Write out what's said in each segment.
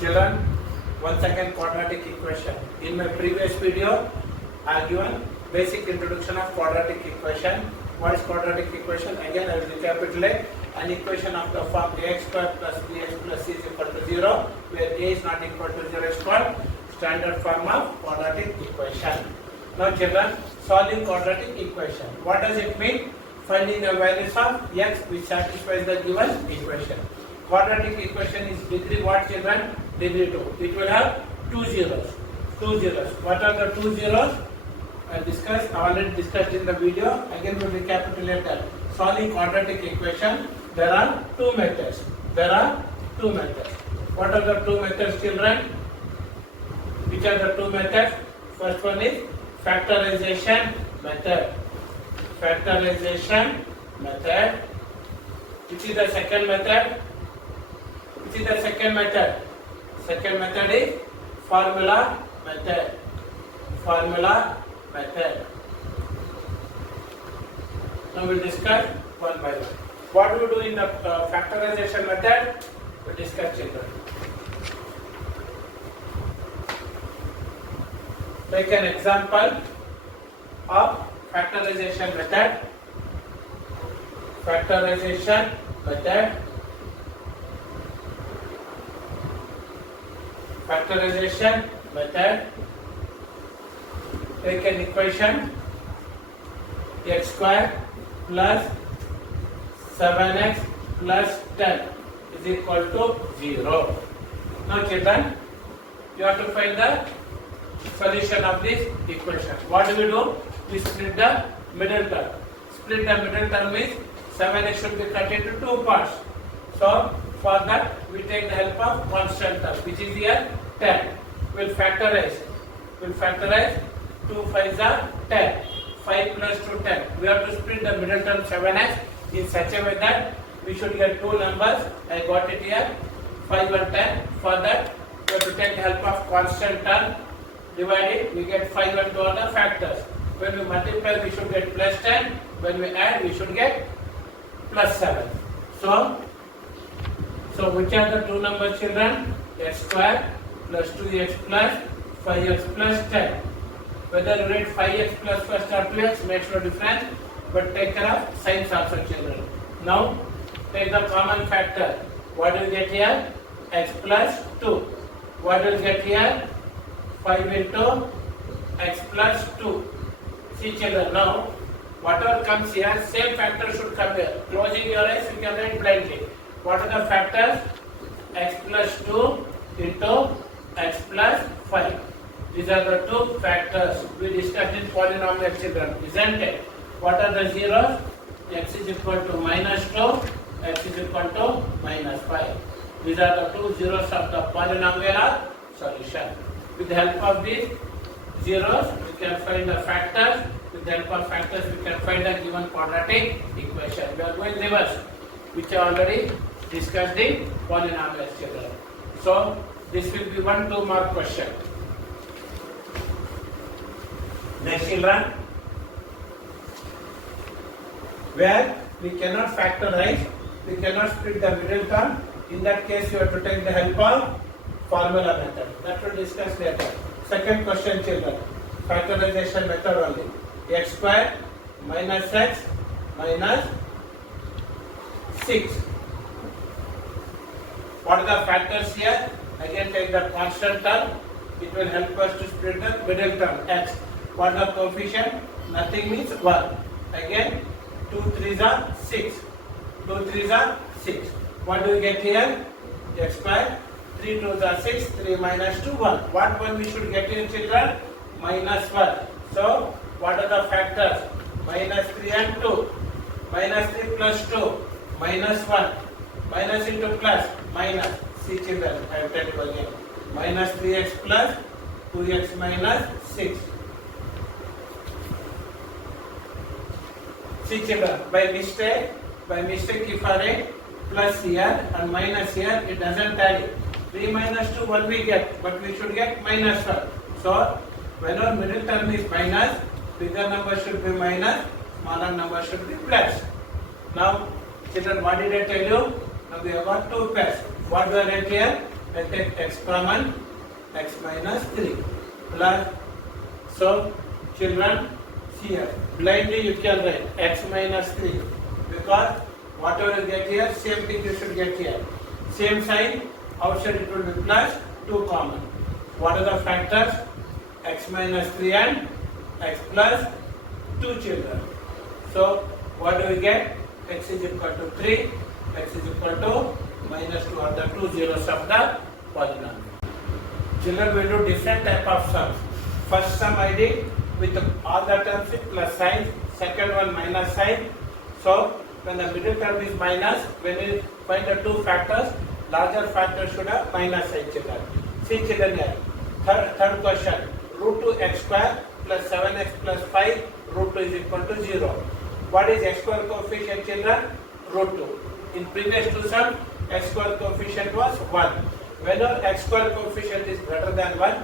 Children, once again quadratic equation. In my previous video, I have given basic introduction of quadratic equation. What is quadratic equation? Again, I will recapitulate. An equation of the form ax square plus bx plus c is equal to 0, where a is not equal to 0 is called standard form of quadratic equation. Now children, solving quadratic equation. What does it mean? Finding the values of x which satisfies the given equation. Quadratic equation is degree what children? Degree 2. It will have two zeros. Two zeros. What are the two zeros? I already discussed in the video. Again, we will recapitulate that. Solving quadratic equation, there are two methods. There are two methods. What are the two methods, children? Which are the two methods? First one is factorization method. Factorization method. Which is the second method? Which is the second method? Second method is formula method. Formula method. Now we will discuss one by one. What do we do in the factorization method? We discuss children. Take an example of factorization method. Factorization method. Factorization method. Take an equation x square plus 7x plus 10 is equal to 0. Now children, you have to find the solution of this equation. What do we do? We split the middle term. Split the middle term means 7x should be cut into two parts. So for that we take the help of constant term, which is here 10. We'll factorize. 2 5s are 10. 5 plus 2 10. We have to split the middle term 7x in such a way that we should get two numbers. I got it here 5 and 10. For that we have to take the help of constant term. Divide it, we get 5 and 2 are the factors. When we multiply, we should get plus 10. When we add, we should get plus 7. So which are the two numbers, children? X square plus 2x plus 5x plus 10. Whether you read 5x plus first or 2x makes no difference, but take care of signs also, children. Now take the common factor. What do you get here? X plus 2. What do you get here? 5 into x plus 2. See children, now whatever comes here, same factor should come here. Closing your eyes, you can write blindly. What are the factors? X plus 2 into x plus 5. These are the two factors we discussed in polynomial, children, isn't it? What are the zeros? X is equal to minus 2, x is equal to minus 5. These are the two zeros of the polynomial solution. With the help of these zeros, we can find the factors. With the help of factors, we can find a given quadratic equation. We are going reverse, which I already discussed in polynomial, children. So this will be 1 2 mark question. Next, children, where we cannot factorize, we cannot split the middle term. In that case, you have to take the help of formula method. That will discuss later. Second question, children. Factorization method only. X square minus x minus 6. What are the factors here? Again, take the constant term. It will help us to split the middle term x. What are the coefficient? Nothing means 1. Again, 2 3s are 6. 2 3s are 6. What do we get here? X square. 3 2s are 6, 3 minus 2, 1. What one we should get in, children? Minus 1. So, what are the factors? Minus 3 and 2. Minus 3 plus 2. Minus 1. Minus into plus. Minus. See, children, I will tell you again. Minus 3x plus 2x minus 6. See, children, by mistake if I write plus here and minus here, it doesn't tally. 3 minus 2, 1 we get, but we should get minus 1. So, whenever middle term is minus, bigger number should be minus, smaller number should be plus. Now, children, what did I tell you? Now we have got two pairs. What do I write here? Let's take x common, x minus 3 plus. So children, see here, blindly you can write x minus 3 because whatever you get here, same thing you should get here. Same sign, outside it will be plus, 2 common. What are the factors? X minus 3 and x plus 2 children. So what do we get? X is equal to 3, x is equal to minus 2 are the two zeros of the polynomial. Children will do different type of sums. First sum I did with all the terms with plus sign, second one minus sign. So when the middle term is minus, when you find the two factors, larger factor should have minus sign children. See children here, third question, root 2 x square plus 7x plus 5, root 2 is equal to 0. What is x square coefficient children? Root 2. In previous two sums, x square coefficient was 1. Whenever x square coefficient is greater than 1,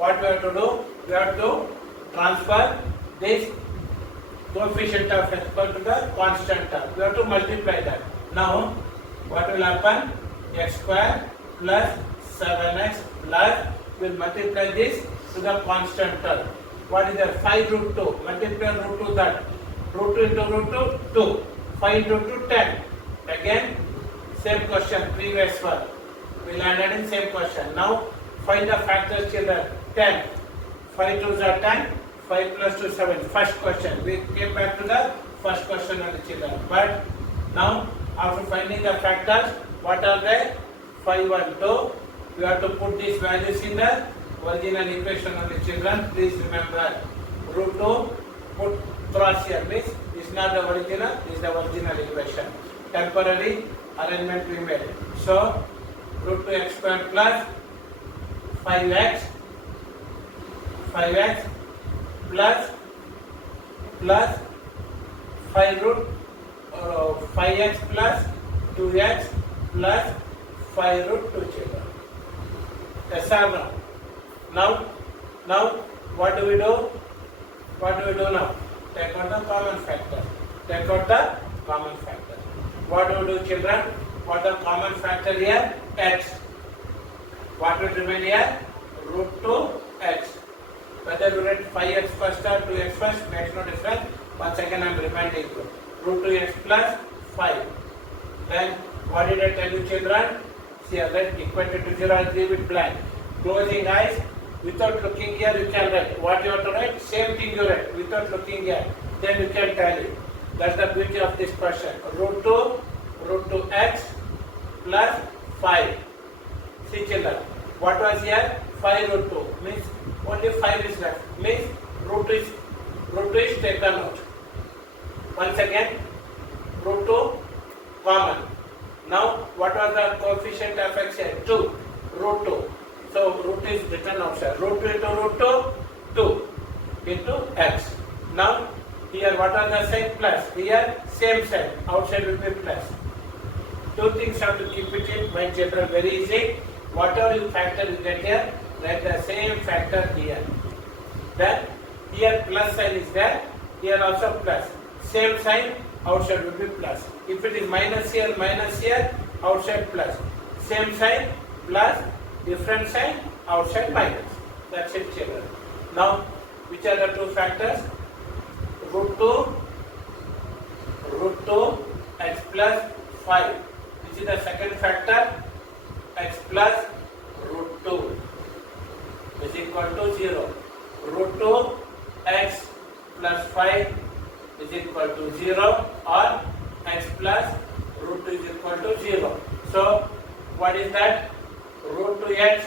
what we have to do? We have to transfer this coefficient of x square to the constant term. We have to multiply that. Now, what will happen? X square plus 7x plus, we will multiply this to the constant term. What is that? 5 root 2. Multiply root 2 that. Root 2 into root 2, 2. 5 into 2, 10. Again, same question, previous one. We landed in same question. Now, find the factors children. 10. 5 2s are 10. 5 plus 2, 7. First question. We came back to the first question of the children. But now, after finding the factors, what are they? 5 and 2. We have to put these values in the original equation of the children. Please remember, root 2, put cross here, means this is not the original, this is the original equation. Temporary arrangement we made. So, root 2x square plus 5x plus 5 root 5x plus 2x plus 5 root 2 children. Yes or no? Now, what do we do? What do we do now? Take out the common factor. Take out the common factor. What do we do children? What the common factor here? X. What will remain here? Root 2x. Whether we write 5x first or 2x first makes no difference. Once again I am reminding you. Root 2x plus 5. Then what did I tell you children? See, let equated to 0 and leave it blank. Closing eyes. Without looking here, you can write. What you have to write? Same thing you write. Without looking here. Then you can tally. That's the beauty of this question. Root 2x plus 5. See children. What was here? 5 root 2. Means only 5 is left. Means root 2 is taken out. Once again, root 2 common. Now, what was the coefficient of x here? 2. Root 2. So, root is written outside. Root 2 into root 2, 2 into x. Now, here what are the sign? Plus. Here, same sign. Outside will be plus. Two things have to keep it in mind children, very easy. Whatever you factor you get here, write the same factor here. Then, here plus sign is there. Here also plus. Same sign, outside will be plus. If it is minus here, outside plus. Same sign, plus. Different sign, outside minus. That's it children. Now, which are the two factors? Root 2 x plus 5. Which is the second factor? X plus root 2 is equal to 0. Root 2 x plus 5 is equal to 0 or x plus root 2 is equal to 0. So, what is that? Root 2x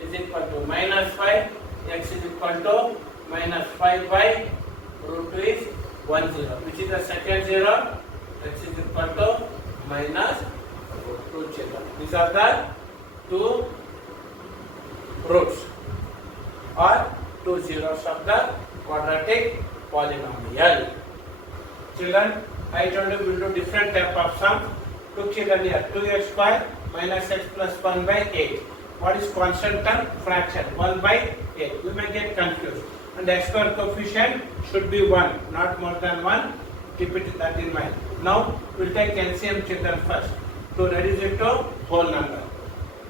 is equal to minus 5, x is equal to minus 5 by root 2 is 1 0. Which is the second 0? X is equal to minus root 2 children. These are the two roots or two zeros of the quadratic polynomial. Children, I told you we will do different type of sum. Look children here, 2x square minus x plus 1 by 8. What is constant term? Fraction. 1 by 8. You may get confused. And x square coefficient should be 1, not more than 1. Keep it that in mind. Now, we will take LCM children first to reduce it to whole number.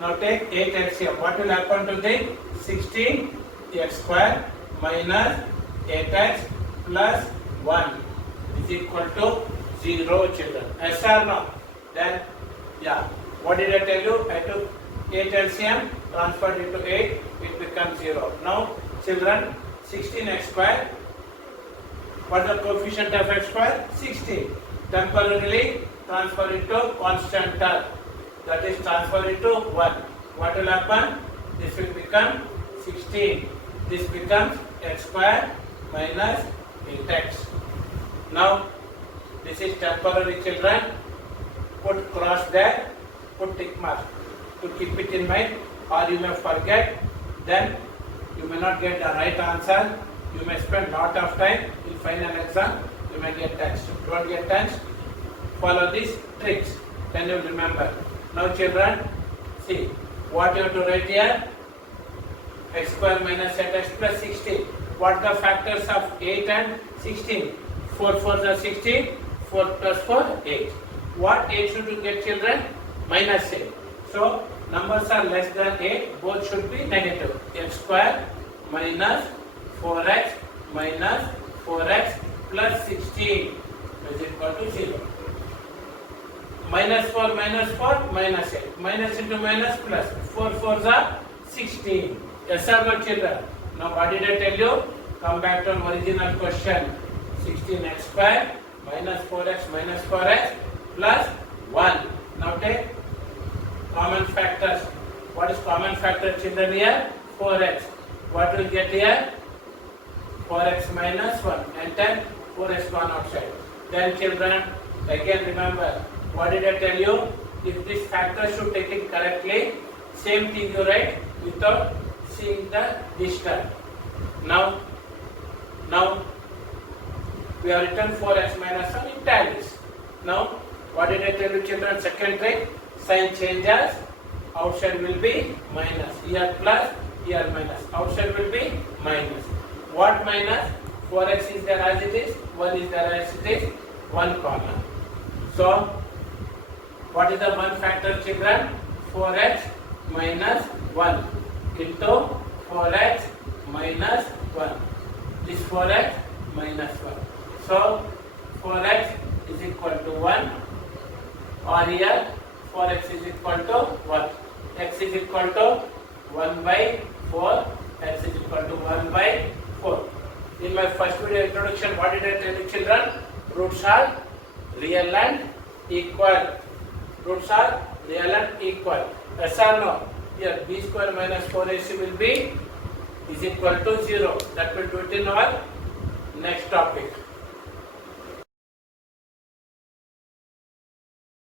Now take 8 LCM. What will happen to the 16x square minus 8x plus 1 is equal to 0, children. Yes or no? Then, yeah. What did I tell you? I took 8 LCM, transferred it to 8, it becomes 0. Now, children, 16x square. What is the coefficient of x square? 16. Temporarily transfer it to constant term. That is transfer it to 1. What will happen? This will become 16. This becomes x square minus 8x. Now, this is temporary, children. Put cross there, put tick mark to keep it in mind, or you may forget. Then you may not get the right answer. You may spend lot of time in final exam. You may get tensed. Don't get tensed. Follow these tricks. Then you will remember. Now, children, see what you have to write here. X square minus 8x plus 16. What the factors of 8 and 16? 4 4 is 16. 4 plus 4, 8. What 8 should you get, children? Minus 8. So, numbers are less than 8. Both should be negative. X square minus 4x minus 4x plus 16 is equal to 0. Minus 4 minus 4 minus 8. Minus into minus plus. 4 4s are 16. Yes or no, children? Now what did I tell you? Come back to an original question. 16x square minus 4x plus 1. Now take common factors. What is common factor, children, here? 4x. What will get here? 4x minus 1. And then 4x gone outside. Then, children, again remember, what did I tell you? If this factor should take it correctly, same thing you write without seeing the distance. Now we have written 4x minus 1 in tallies. Now, what did I tell you, children? Second trick, sign changes. Outside will be minus. Here plus, here minus. Outside will be minus. What minus? 4x is there as it is, 1 is there as it is, 1 common. So, what is the one factor, children? 4x minus 1 into 4x minus 1. This 4x minus 1. So, 4x is equal to 1, or here 4x is equal to 1. X is equal to 1 by 4, x is equal to 1 by 4. In my first video introduction, what did I tell you, children? Roots are real and equal. Roots are real and equal. Yes or no? Here b square minus 4ac will be is equal to 0. That will do it in our next topic.